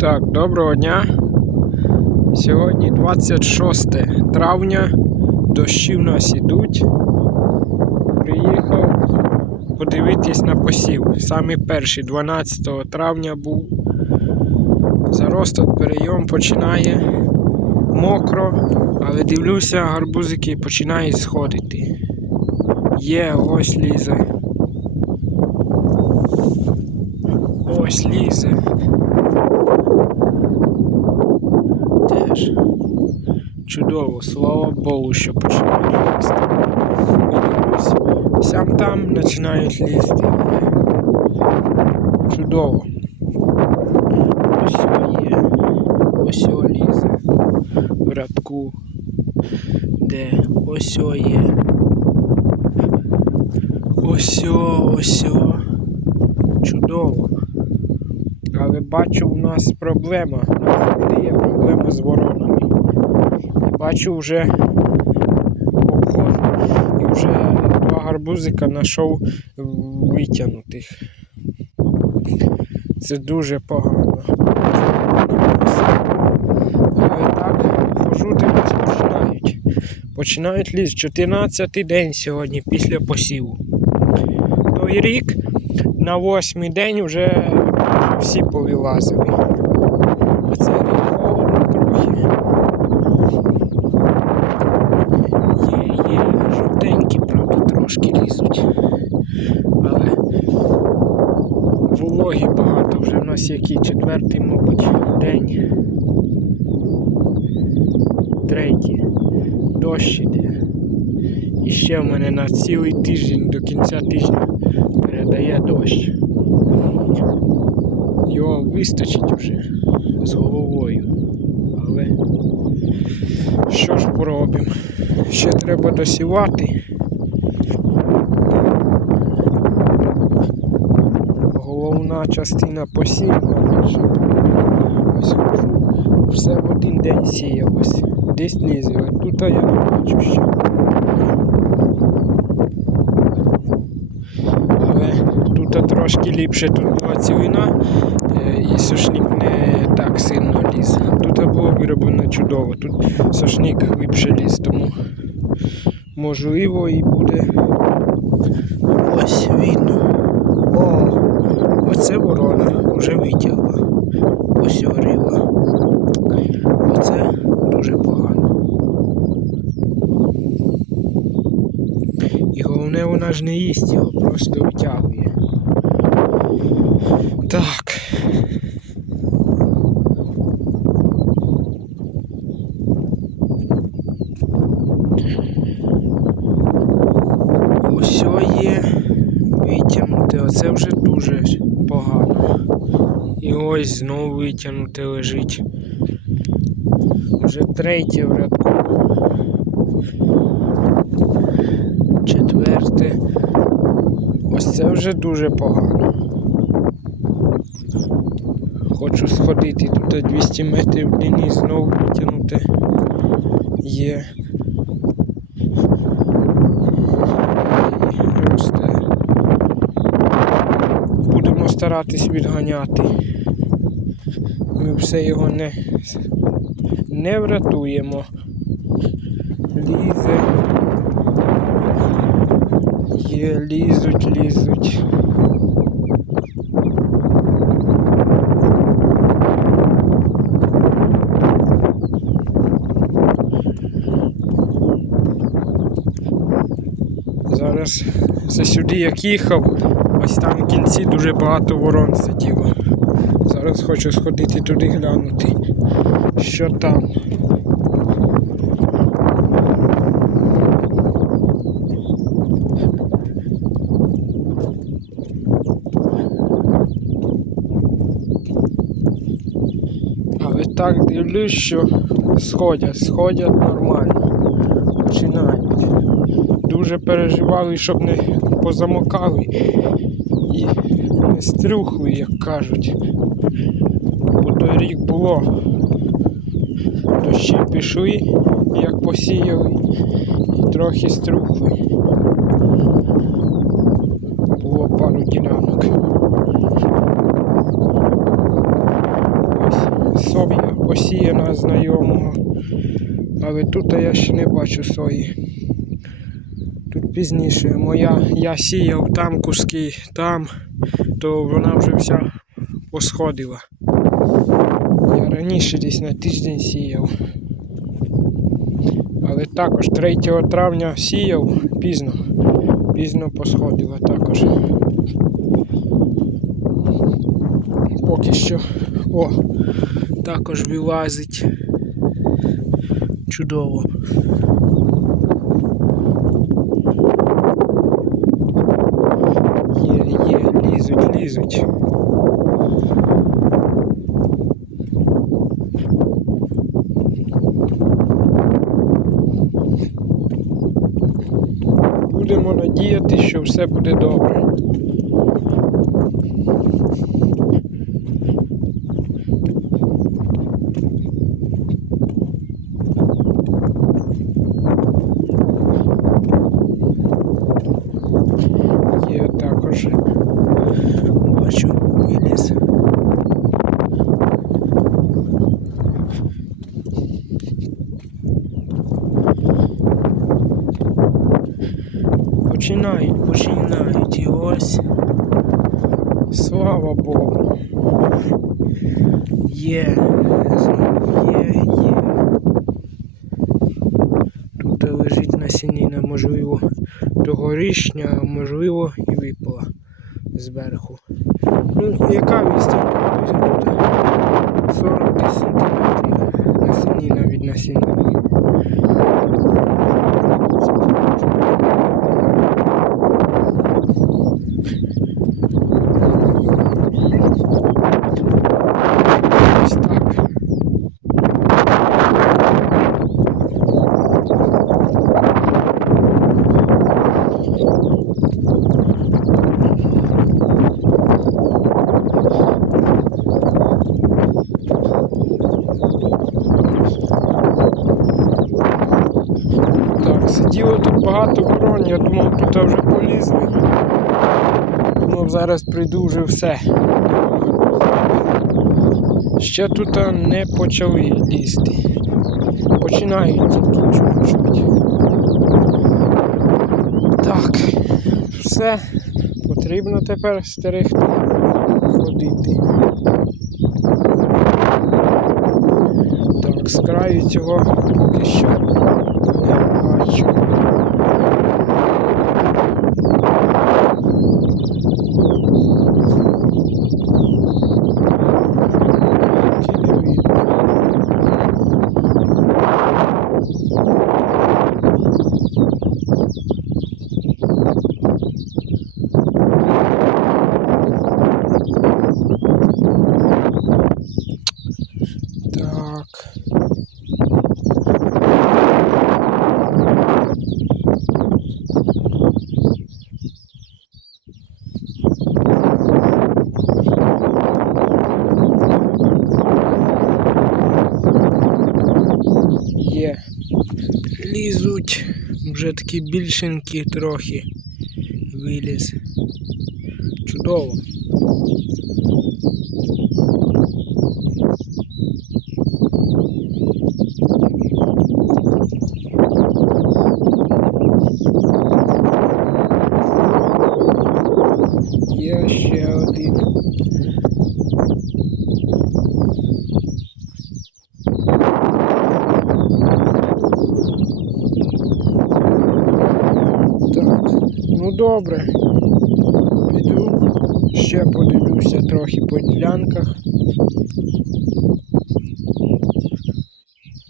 Так, доброго дня. Сьогодні 26 травня. Дощі в нас ідуть. Приїхав подивитись на посів. Саме перший 12 травня був. Заросток перейом починає мокро, але дивлюся, гарбузики починають сходити. Є, ось лізе. Ось лізе. Чудово, слава Богу, що починають лізти. Сам там починають лізти. Чудово. Ось є. Ось лізе. В рядку. Де ось є. Ось ось. Чудово. Але бачу, у нас проблема. Завжди є проблема з воронами. Бачу вже обходжу і вже два гарбузика знайшов витягнутих. Це дуже погано. Але так, хожу, дивлюсь, починають. Починають ліз. 14 день сьогодні після посіву. Той рік на восьмий день вже всі повилазили. А це рік холодно трохи. Є, є, жовтенькі, правда, трошки лізуть. Але вологі багато вже в нас який четвертий, мабуть, день. Третій. Дощ іде. І ще в мене на цілий тиждень до кінця тижня передає дощ. Його вистачить вже з головою. Але що ж поробимо? Ще треба досівати. Головна частина хожу, все в один день сіялось. Десь лізе, а тут я не бачу ще. Але тут трошки ліпше тут була цілина е, і сушник не так сильно ліз. Тут було вироблено чудово. Тут сушник глибше ліз, тому можливо і буде. Ось видно. О, оце ворона вже витягла. Ось орила. Оце дуже погано. І головне вона ж не їсть його, просто витягує. Так. Усьо є оце вже дуже погано. І ось знову витягнуте лежить. Вже третє в рядку. Четверте. Ось це вже дуже погано. Хочу сходити тут 200 метрів вниз знову витягнути є. І росте. Будемо старатись відганяти. Ми все його не, не врятуємо. Лізе. Є, лізуть, лізуть. Зараз це сюди як їхав, ось там в кінці дуже багато ворон сиділо. Зараз хочу сходити туди глянути, що там. Але так дивлюсь, що сходять, сходять нормально. Дуже переживали, щоб не позамокали і не струхли, як кажуть. Бо той рік було. Дощі пішли, як посіяли, і трохи струхли. Було пару ділянок. Ось. Соя посіяна знайомого. Але тут я ще не бачу сої. Пізніше моя, я сіяв там куски, там, то вона вже вся посходила. Я раніше десь на тиждень сіяв. Але також 3 травня сіяв пізно. Пізно посходила також. Поки що. О, також вилазить. Чудово. Є, є, лізуть. Будемо надіяти, що все буде добре. Є також. Бачу, виліз. Починають, починають. І ось. Слава Богу. Є. Знову є, є. Тут лежить насінина, можливо, тогорічня, а можливо і випала зверху. Ну, яка відстань тут? 40 десь сантиметрів. Насінина від насінини. Ось так. Так, сиділо тут багато ворон, я думав, тут вже полізли. Думав, зараз прийду вже все. Ще тут не почали лізти. Починають тільки чуть-чуть. Так, все. Потрібно тепер стерегти, ходити. Так, з краю цього поки що не бачу. Чи не видно? Так. Є. Лізуть. Вже такі більшенькі трохи. Виліз. Чудово. Є ще один. Так, ну добре. Піду. Ще подивлюся трохи по ділянках.